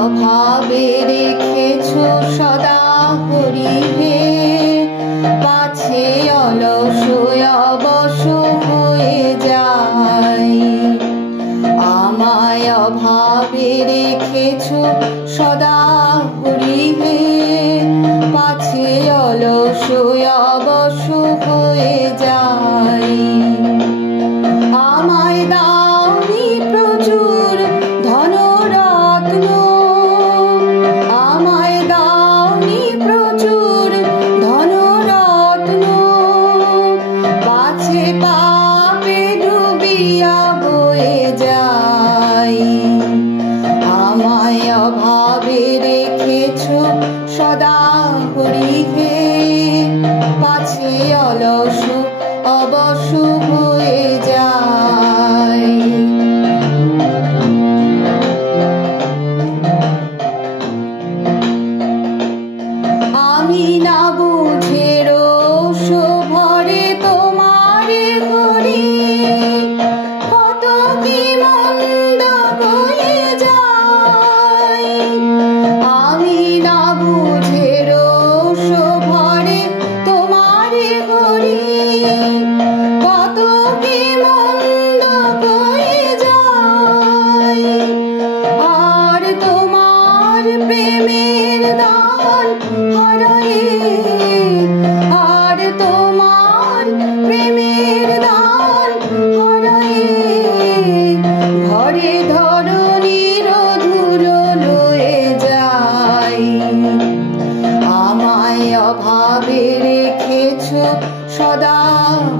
অভাবে রেখেছো সদা হরিহে, পাছে অলস অবশ হয়ে যায়। আমায় অভাবে রেখেছো সদা হরিহে, পাছে অলস অবশ হয়ে যায়। আমায় দাওনি প্রচুর ধনরত্ন, আমায় দাওনি প্রচুর ধনরত্ন, পাছে পাপে ডুবিয়া বয়ে যাই। আমায় অভাবে রেখেছো সদা হরিহে, পাছে অলস অবশ হয়ে যায়। আমি না বুঝে রোষ ভরে তোমারে করি, কত কি মন্দ হয়ে যায়। আমি না বুঝে রোষ ভরে তোমারে করি, কত কি মন্দ হয়ে যায়। আর তোমার প্রেমের দান হারায়ে, আর তোমার প্রেমের দান হারায়ে, ঘরে ধরণীর ধুলো লয়ে যাই। আমায় অভাবে রেখেছো সদা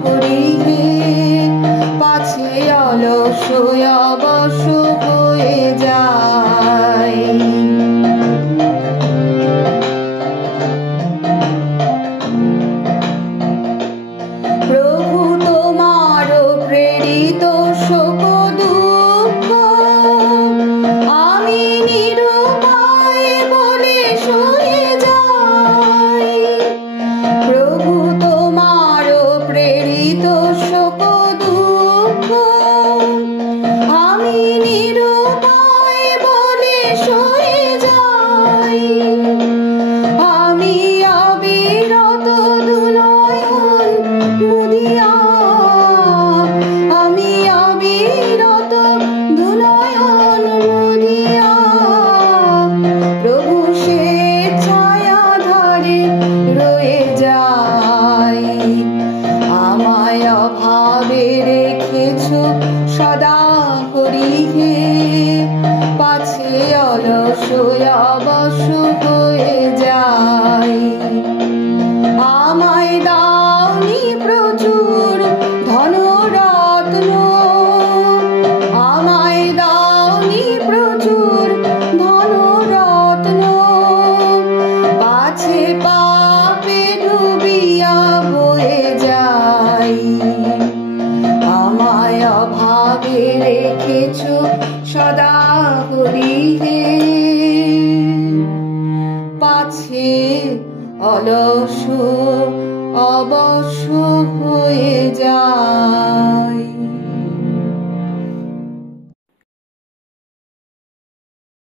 হরিহে, পাছে অলস অবশ হয়ে যায়। প্রভু তোমার প্রেরিত শোক দুঃখ, আমি নিরুপায় বলে সয়ে যাই। প্রভু তোমার প্রেরিত শোক দুঃখ, আমি নিরুপায় বলে সয়ে যাই। আমি অবিরত দুনয়ন মুদিয়া, আমি অবিরত দুনয়ন মুদিয়া, প্রভু স্বেচ্ছায় ধারে রয়ে যাই। আমায় অভাবে রেখেছো সদা হরিহে, পাছে অলস অবশ হয়ে যাই। আমায় দাওনি প্রচুর ধনরত্ন, আমায় দাওনি প্রচুর ধনরত্ন, পাছে পাপে ডুবিয়া বয়ে যাই। আমায় অভাবে রেখেছো সদা হরিহে, পাছে অলস অবশ হয়ে যায়।